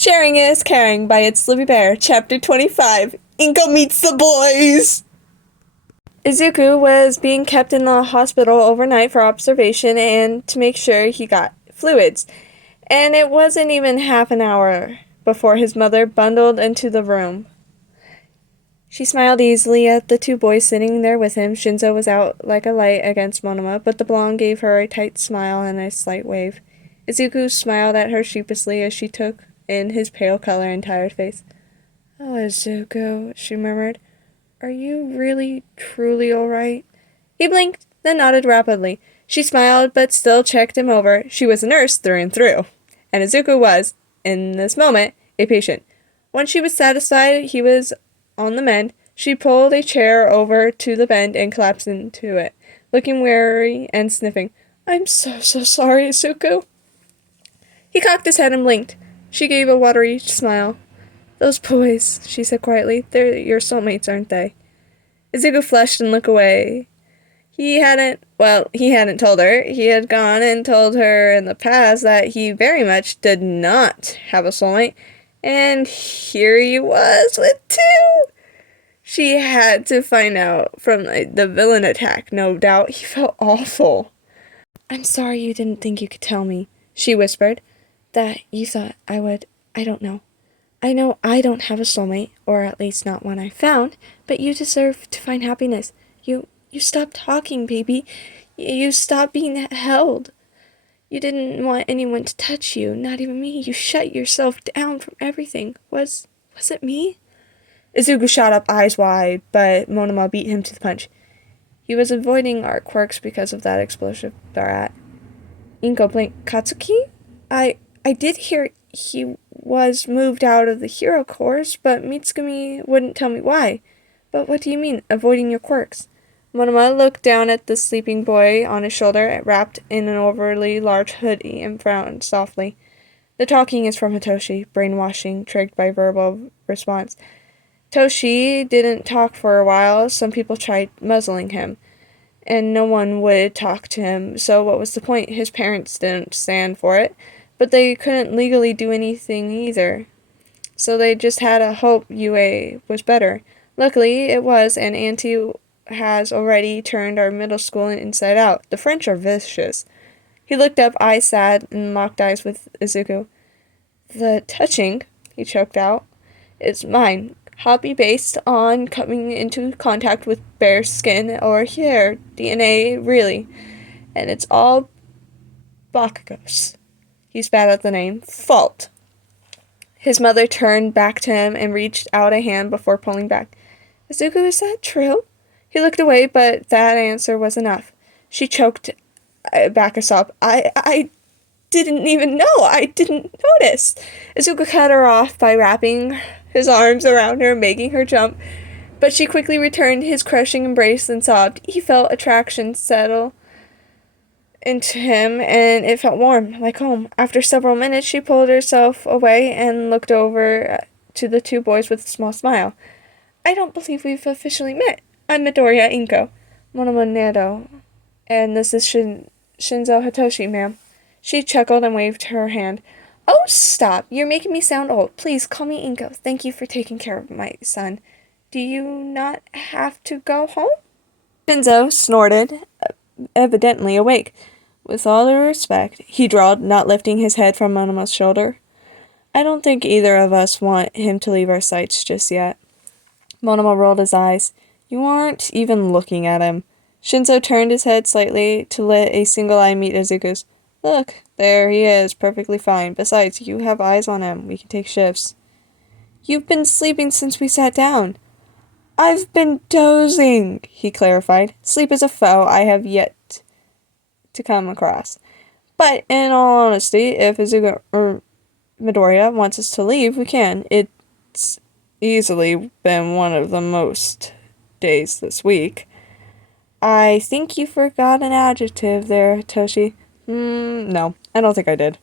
Sharing is Caring by Itslivybear, Chapter 25, Inko Meets the Boys! Izuku was being kept in the hospital overnight for observation and to make sure he got fluids, and it wasn't even half an hour before his mother bundled into the room. She smiled easily at the two boys sitting there with him. Shinzo was out like a light against Monoma, but the blonde gave her a tight smile and a slight wave. Izuku smiled at her sheepishly as she took in his pale color and tired face. "Oh, Izuku," she murmured. "Are you really, truly all right?" He blinked, then nodded rapidly. She smiled, but still checked him over. She was a nurse through and through, and Izuku was, in this moment, a patient. Once she was satisfied he was on the mend, she pulled a chair over to the bed and collapsed into it, looking weary and sniffing. "I'm so sorry, Izuku." He cocked his head and blinked. She gave a watery smile. "Those boys," she said quietly, "they're your soulmates, aren't they?" Izuku flushed and looked away. He hadn't told her. He had gone and told her in the past that he very much did not have a soulmate, and here he was with two. She had to find out from the villain attack, no doubt. He felt awful. "I'm sorry you didn't think you could tell me," she whispered. "That you thought I would. I don't know. I know I don't have a soulmate, or at least not one I found, but you deserve to find happiness. You stopped talking, baby. You stopped being held. You didn't want anyone to touch you, not even me. You shut yourself down from everything. Was it me?" Izuku shot up, eyes wide, but Monoma beat him to the punch. He was avoiding our quirks because of that explosive brat. Inko blinked. "Katsuki? I did hear he was moved out of the hero course, but Mitsumi wouldn't tell me why. But what do you mean, avoiding your quirks?" Monoma looked down at the sleeping boy on his shoulder, wrapped in an overly large hoodie, and frowned softly. "The talking is from Hitoshi, brainwashing, tricked by verbal response. Toshi didn't talk for a while. Some people tried muzzling him, and no one would talk to him, so what was the point? His parents didn't stand for it, but they couldn't legally do anything either. So they just had to hope UA was better. Luckily, it was, and Auntie has already turned our middle school inside out. The French are vicious." He looked up, eyes sad, and locked eyes with Izuku. "The touching," he choked out, "is mine. Hobby based on coming into contact with bear skin or hair, DNA, really. And it's all Bakugo's." He spat out the name. "Fault." His mother turned back to him and reached out a hand before pulling back. "Izuku, is that true?" He looked away, but that answer was enough. She choked back a sob. I didn't even know. I didn't notice." Izuku cut her off by wrapping his arms around her, making her jump, but she quickly returned his crushing embrace and sobbed. He felt attraction settle into him, and it felt warm, like home. After several minutes, she pulled herself away and looked over to the two boys with a small smile. "I don't believe we've officially met. I'm Midoriya Inko, Monoma Nado, and this is Shinzo Hitoshi, ma'am." She chuckled and waved her hand. "Oh, stop. You're making me sound old. Please call me Inko. Thank you for taking care of my son. Do you not have to go home?" Shinzo snorted, evidently awake. "With all due respect," he drawled, not lifting his head from Monoma's shoulder, "I don't think either of us want him to leave our sights just yet." Monoma rolled his eyes. "You aren't even looking at him." Shinzo turned his head slightly to let a single eye meet Izuku's. "Look, there he is, perfectly fine. Besides, you have eyes on him. We can take shifts." "You've been sleeping since we sat down." "I've been dozing," he clarified. "Sleep is a foe I have yet to come across. But, in all honesty, if Izuku or Midoriya wants us to leave, we can. It's easily been one of the most days this week." "I think you forgot an adjective there, Toshi." No, I don't think I did."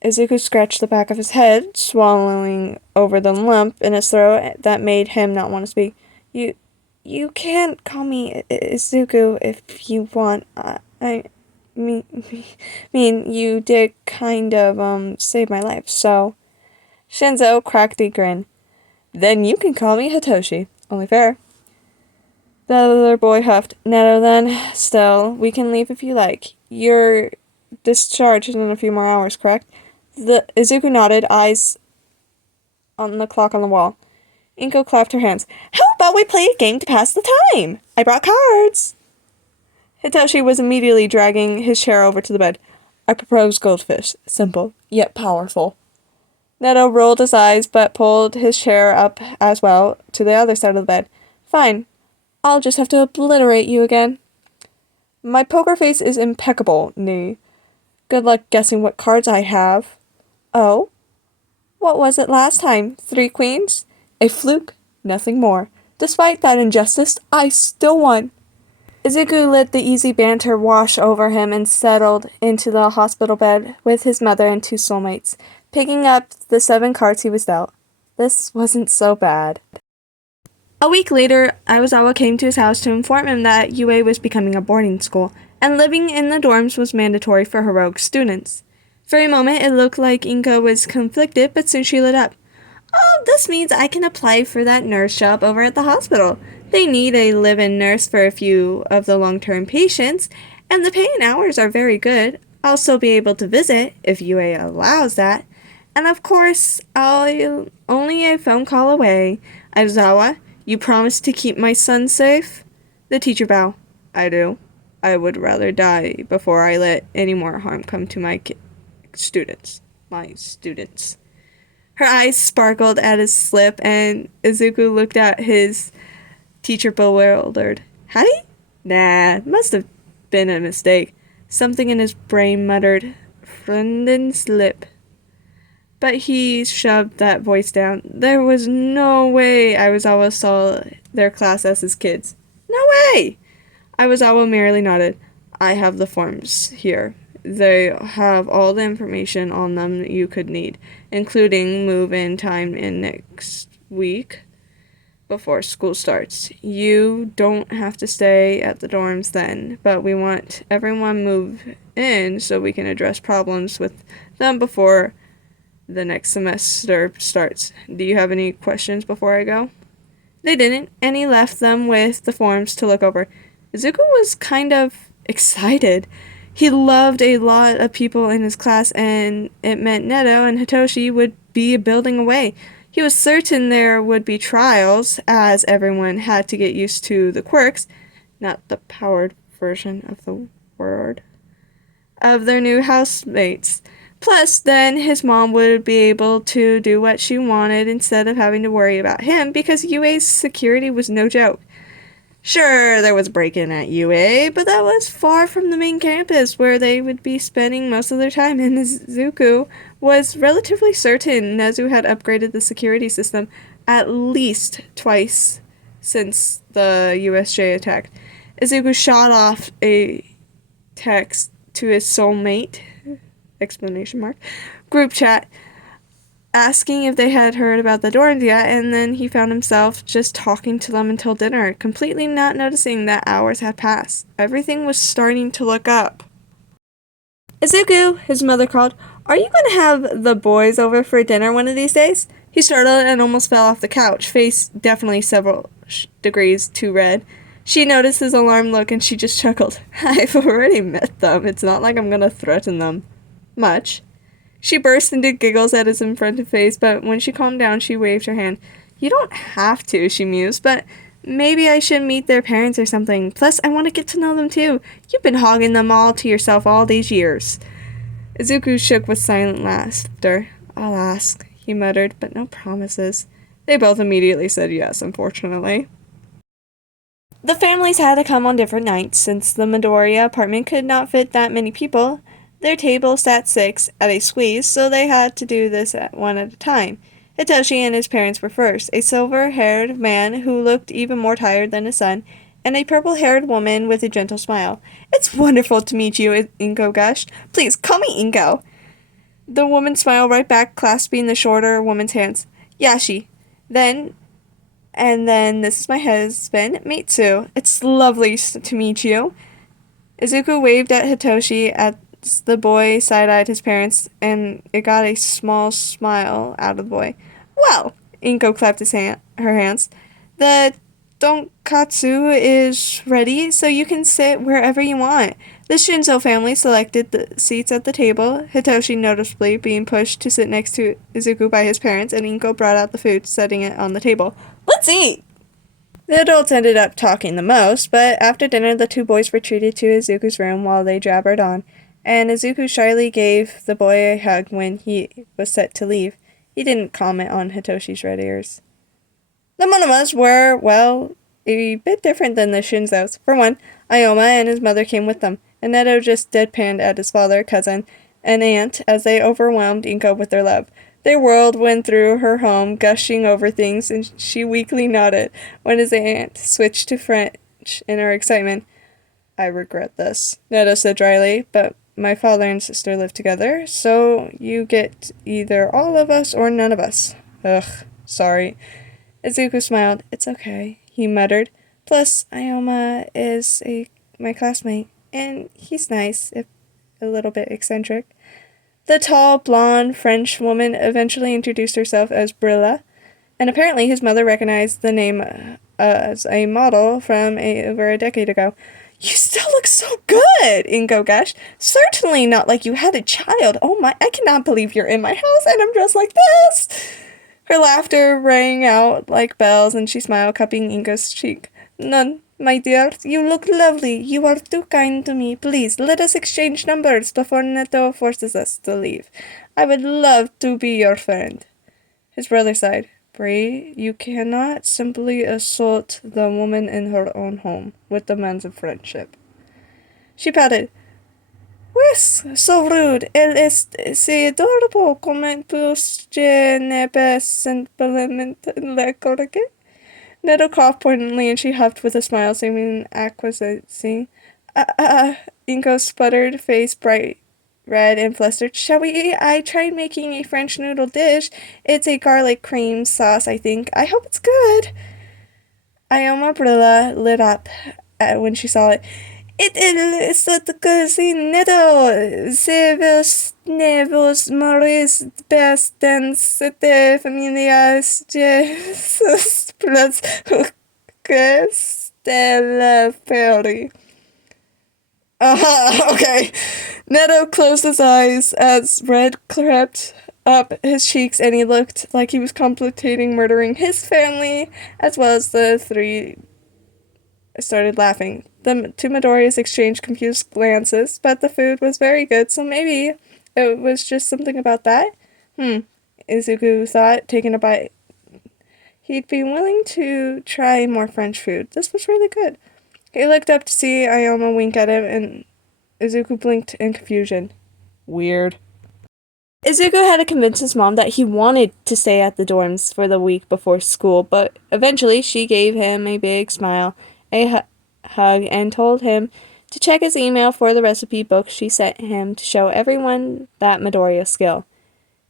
Izuku scratched the back of his head, swallowing over the lump in his throat that made him not want to speak. You can't call me Izuku if you want. mean, you did kind of, save my life, so. Shinzo cracked a grin. Then you can call me Hitoshi. Only fair. The other boy huffed. Neto then. Still, we can leave if you like. You're discharged in a few more hours, correct? The Izuku nodded, eyes on the clock on the wall. Inko clapped her hands. How about we play a game to pass the time? I brought cards. Hitoshi was immediately dragging his chair over to the bed. I propose goldfish. Simple, yet powerful. Neto rolled his eyes, but pulled his chair up as well to the other side of the bed. Fine. I'll just have to obliterate you again. My poker face is impeccable, Nee. Good luck guessing what cards I have. Oh? What was it last time? 3 queens? A fluke, nothing more. Despite that injustice, I still won. Izuku let the easy banter wash over him and settled into the hospital bed with his mother and 2 soulmates, picking up the 7 cards he was dealt. This wasn't so bad. A week later, Aiwazawa came to his house to inform him that UA was becoming a boarding school, and living in the dorms was mandatory for heroic students. For a moment, it looked like Inko was conflicted, but soon she lit up. Oh, this means I can apply for that nurse job over at the hospital. They need a live-in nurse for a few of the long-term patients, and the pay and hours are very good. I'll still be able to visit, if UA allows that. And of course, I'll only a phone call away. Aizawa, you promise to keep my son safe? The teacher bowed. I do. I would rather die before I let any more harm come to my students. Her eyes sparkled at his slip, and Izuku looked at his teacher bewildered. Hattie? Nah, must have been a mistake. Something in his brain muttered, Frienden's lip. But he shoved that voice down. There was no way Aiwazawa saw their class as his kids. No way! Aiwazawa merely nodded. I have the forms here. They have all the information on them you could need, including move-in time in next week before school starts. You don't have to stay at the dorms then, but we want everyone move in so we can address problems with them before the next semester starts. Do you have any questions before I go? They didn't, and he left them with the forms to look over. Izuku was kind of excited. He loved a lot of people in his class, and it meant Neto and Hitoshi would be a building away. He was certain there would be trials, as everyone had to get used to the quirks, not the powered version of the word, of their new housemates. Plus, then his mom would be able to do what she wanted instead of having to worry about him, because UA's security was no joke. Sure, there was break-in at UA, but that was far from the main campus where they would be spending most of their time, and Izuku was relatively certain Nezu had upgraded the security system at least twice since the USJ attack. Izuku shot off a text to his soulmate, exclamation mark, group chat, asking if they had heard about the dorms yet, and then he found himself just talking to them until dinner, completely not noticing that hours had passed. Everything was starting to look up. Izuku, his mother called, are you going to have the boys over for dinner one of these days? He startled and almost fell off the couch, face definitely several degrees too red. She noticed his alarmed look and she just chuckled. I've already met them. It's not like I'm going to threaten them much. She burst into giggles at his imprinted face, but when she calmed down, she waved her hand. You don't have to, she mused, but maybe I should meet their parents or something. Plus, I want to get to know them too. You've been hogging them all to yourself all these years. Izuku shook with silent laughter. I'll ask, he muttered, but no promises. They both immediately said yes, unfortunately. The families had to come on different nights, since the Midoriya apartment could not fit that many people. Their table sat 6 at a squeeze, so they had to do this one at a time. Hitoshi and his parents were first, a silver-haired man who looked even more tired than his son, and a purple-haired woman with a gentle smile. It's wonderful to meet you, Inko gushed. Please, call me Inko. The woman smiled right back, clasping the shorter woman's hands. Yashi. Then this is my husband, Mitsu. It's lovely to meet you. Izuku waved at Hitoshi as the boy side-eyed his parents, and it got a small smile out of the boy. Well, Inko clapped her hands. The Donkatsu is ready, so you can sit wherever you want. The Shinzo family selected the seats at the table, Hitoshi noticeably being pushed to sit next to Izuku by his parents, and Inko brought out the food, setting it on the table. Let's eat! The adults ended up talking the most, but after dinner the two boys retreated to Izuku's room while they jabbered on, and Izuku shyly gave the boy a hug when he was set to leave. He didn't comment on Hitoshi's red ears. The Monomas were, well, a bit different than the Shinzos. For one, Ioma and his mother came with them, and Neto just deadpanned at his father, cousin, and aunt as they overwhelmed Inko with their love. Their world went through her home, gushing over things, and she weakly nodded when his aunt switched to French in her excitement. I regret this, Neto said dryly, but my father and sister live together, so you get either all of us or none of us. Ugh, sorry. Izuku smiled. It's okay, he muttered. Plus, Ioma is my classmate, and he's nice, if a little bit eccentric. The tall, blonde French woman eventually introduced herself as Brilla, and apparently his mother recognized the name as a model from over a decade ago. You still look so good, Inko gushed. Certainly not like you had a child. Oh my, I cannot believe you're in my house and I'm dressed like this. Her laughter rang out like bells, and she smiled, cupping Inko's cheek. None, my dear, you look lovely. You are too kind to me. Please, let us exchange numbers before Neto forces us to leave. I would love to be your friend. His brother sighed. Bray, you cannot simply assault the woman in her own home with demands of friendship. She pouted. Pues, so rude. Él es adorable. Comment je ne pas simplemente le corrige? Neto coughed poignantly, and she huffed with a smile, seeming acquiescing. Inko's sputtered face bright red and flustered. Shall we eat? I tried making a French noodle dish. It's a garlic cream sauce, I think. I hope it's good. Ioma Brilla lit up when she saw it. It is the cuisine Neto. Se vos ne vos moris best en cette familia Jesus plus Stella Perry. Okay. Neto closed his eyes as red crept up his cheeks, and he looked like he was contemplating murdering his family, as well as the three started laughing. The two Midoriyas exchanged confused glances, but the food was very good, so maybe it was just something about that? Izuku thought, taking a bite. He'd be willing to try more French food. This was really good. He looked up to see Ioma wink at him, and Izuku blinked in confusion. Weird. Izuku had to convince his mom that he wanted to stay at the dorms for the week before school, but eventually she gave him a big smile, a hug, and told him to check his email for the recipe book she sent him to show everyone that Midoriya skill.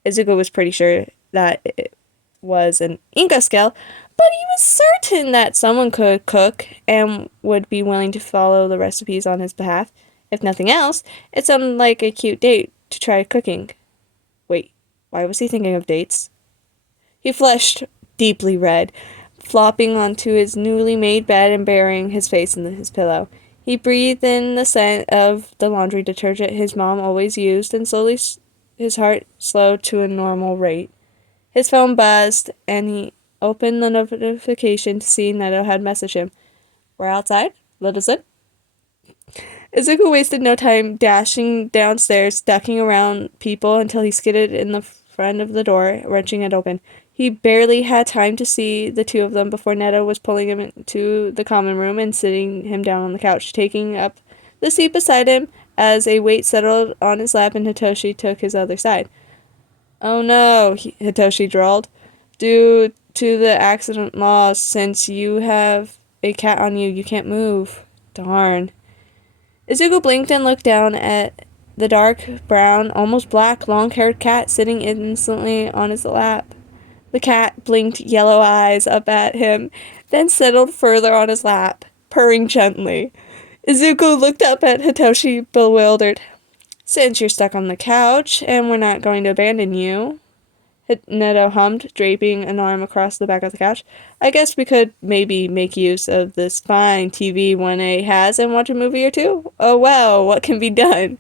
Izuku was pretty sure that it was an Inko skill, but he was certain that someone could cook and would be willing to follow the recipes on his behalf. If nothing else, it sounded like a cute date to try cooking. Wait, why was he thinking of dates? He flushed deeply red, flopping onto his newly made bed and burying his face in his pillow. He breathed in the scent of the laundry detergent his mom always used, and slowly his heart slowed to a normal rate. His phone buzzed, and he opened the notification to see Neto had messaged him. We're outside. Let us in. Izuku wasted no time dashing downstairs, ducking around people until he skidded in the front of the door, wrenching it open. He barely had time to see the two of them before Neto was pulling him into the common room and sitting him down on the couch, taking up the seat beside him as a weight settled on his lap and Hitoshi took his other side. Oh no, Hitoshi drawled. Due to the accident laws, since you have a cat on you, you can't move. Darn. Izuku blinked and looked down at the dark brown, almost black, long-haired cat sitting innocently on his lap. The cat blinked yellow eyes up at him, then settled further on his lap, purring gently. Izuku looked up at Hitoshi, bewildered. Since you're stuck on the couch, and we're not going to abandon you, Neto hummed, draping an arm across the back of the couch. I guess we could maybe make use of this fine TV 1A has and watch a movie or two? Oh well, what can be done?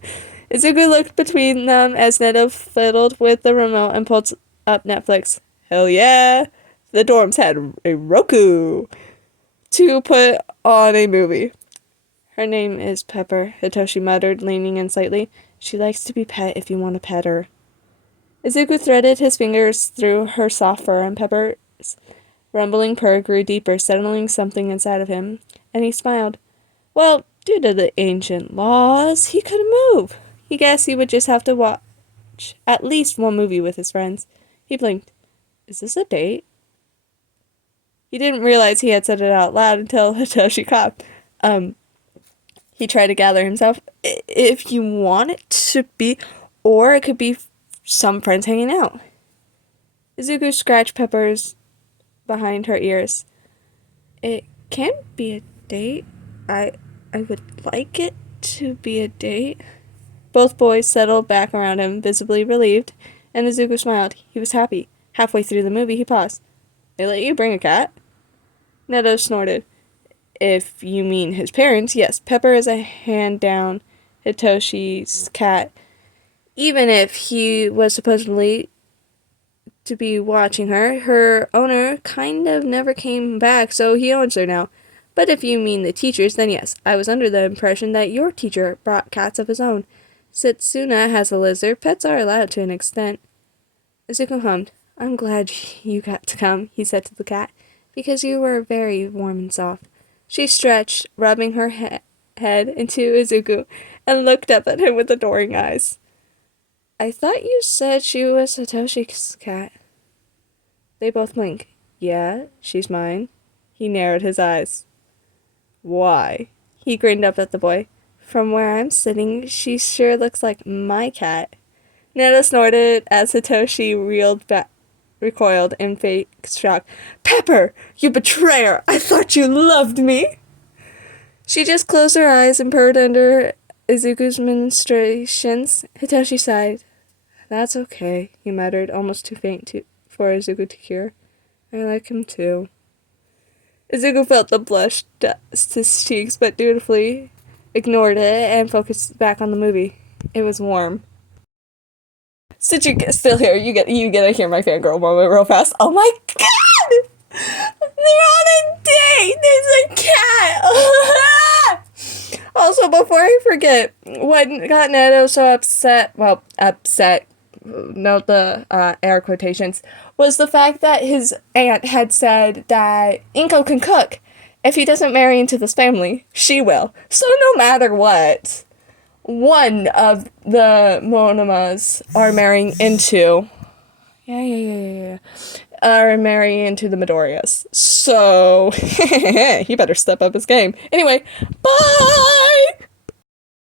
Izuku looked between them as Neto fiddled with the remote and pulled up Netflix. Hell yeah! The dorms had a Roku to put on a movie. Her name is Pepper, Hitoshi muttered, leaning in slightly. She likes to be pet if you want to pet her. Izuku threaded his fingers through her soft fur, and Pepper's rumbling purr grew deeper, settling something inside of him, and he smiled. Well, due to the ancient laws, he couldn't move. He guessed he would just have to watch at least one movie with his friends. He blinked. Is this a date? He didn't realize he had said it out loud until Hitoshi coughed. He tried to gather himself. If you want it to be, or it could be some friends hanging out. Izuku scratched Pepper's behind her ears. It can't be a date. I would like it to be a date. Both boys settled back around him, visibly relieved, and Izuku smiled. He was happy. Halfway through the movie, he paused. They let you bring a cat? Neto snorted. If you mean his parents, yes, Pepper is a hand-down Hitoshi's cat. Even if he was supposedly to be watching her, her owner kind of never came back, so he owns her now. But if you mean the teachers, then yes, I was under the impression that your teacher brought cats of his own. Setsuna has a lizard. Pets are allowed to an extent. Izuku hummed. I'm glad you got to come, he said to the cat, because you were very warm and soft. She stretched, rubbing her head into Izuku, and looked up at him with adoring eyes. I thought you said she was Satoshi's cat. They both blinked. Yeah, she's mine. He narrowed his eyes. Why? He grinned up at the boy. From where I'm sitting, she sure looks like my cat. Nana snorted as Hitoshi recoiled in fake shock. Pepper! You betrayer! I thought you loved me! She just closed her eyes and purred under Izuku's ministrations. Hitoshi sighed. That's okay, he muttered, almost too faint for Izuku to hear. I like him too. Izuku felt the blush dust his cheeks, but dutifully ignored it and focused back on the movie. It was warm. Since you're still here, you gotta hear my fangirl moment real fast. Oh my god! They're on a date! There's a cat! Also, before I forget, what got Neto so upset, note the air quotations, was the fact that his aunt had said that Inko can cook. If he doesn't marry into this family, she will. So no matter what, one of the Monomas are marrying into... are marrying into the Midoriyas. So, he better step up his game. Anyway, bye!